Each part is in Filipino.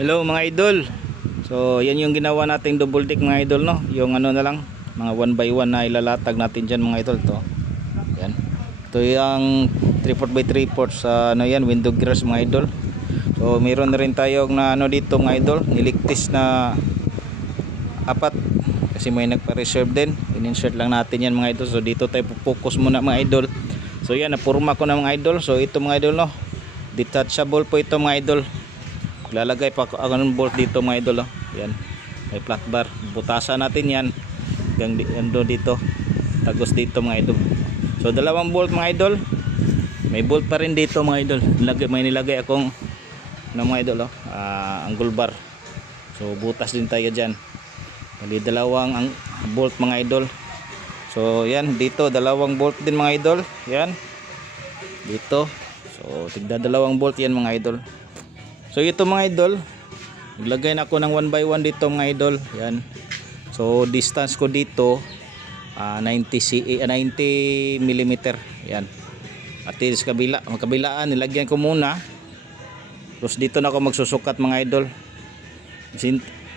Hello mga idol. So yan yung ginawa nating double deck mga idol, no. Yung ano na lang, mga 1 by 1 na ilalatag natin diyan mga idol to. Yan. Ito yung 3/4 by 3/4 sa ano yan, window grills mga idol. So meron na rin tayong na ano dito mga idol, niligtis na apat kasi may nagpa-reserve din. In-insert lang natin yan mga idol. So dito tayo focus muna mga idol. So yan, napurma ko na mga idol. So ito mga idol, no. Detachable po ito mga idol. Lalagay pa ako ng bolt dito mga idol, oh. Yan. May flat bar. Butasan natin yan. Hanggang dito. Tagos dito mga idol. So dalawang bolt mga idol. May bolt pa rin dito mga idol. May nilagay akong mga idol, oh. Angle bar. So butas din tayo dyan. May dalawang bolt mga idol. So yan, dito dalawang bolt din mga idol. Yan. Dito. So tigda dalawang bolt yan mga idol. So ito mga idol, naglagay na ako ng 1 by 1 dito mga idol. Yan. So distance ko dito 90 mm. Yan. At sa kabilaan nilagyan ko muna. Tapos dito na ako magsusukat mga idol.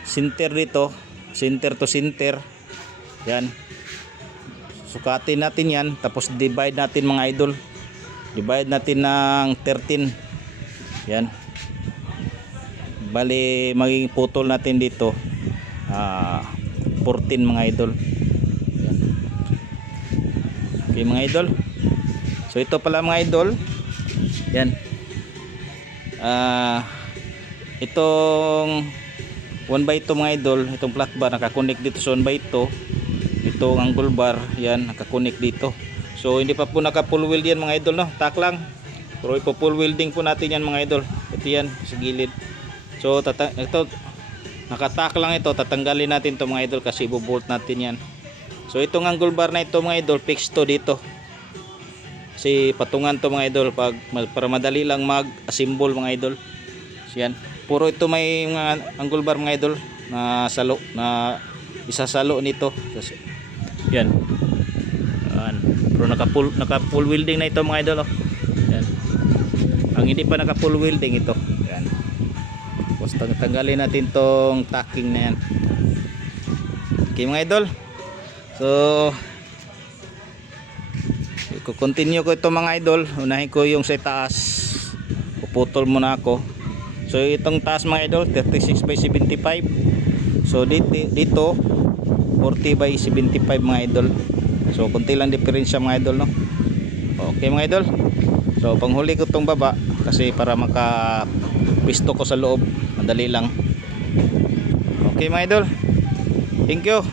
Center dito, center to center. Yan. Sukatin natin yan, tapos divide natin mga idol. Divide natin ng 13. Yan. Bali magiging putol natin dito 14 mga idol. Yan. Okay mga idol. So ito pala mga idol. Yan. Itong 1 by 2 mga idol, itong flat bar nakakonect dito sa 1 by 2. Itong angle bar, yan nakakonect dito. So hindi pa po naka full weld yan mga idol, no. Tak lang. Pero ipo full welding po natin yan mga idol. Ito yan sa gilid. So ito nakatak lang ito, tatanggalin natin to mga idol kasi ibo-bolt natin yan. So itong angle bar na ito mga idol, fix to dito. Kasi patungan to mga idol para madali lang mag-assemble mga idol. So yan. Puro ito may mga angle bar mga idol na salo na isasalo nito. Yan. Pero naka full welding na ito mga idol, oh. Yan. Ang hindi pa naka full welding ito. Yan. Tapos tanggalin natin tong tacking na yan. Okay mga idol. So continue ko ito mga idol. Unahin ko yung sa taas. Puputol muna ako. So itong taas mga idol 36 by 75. So dito 40 by 75 mga idol. So konti lang diferensya mga idol, no. Okay mga idol. So panghuli ko tong baba kasi para maka pisto ko sa loob. Madali lang. Okay mga idol. Thank you.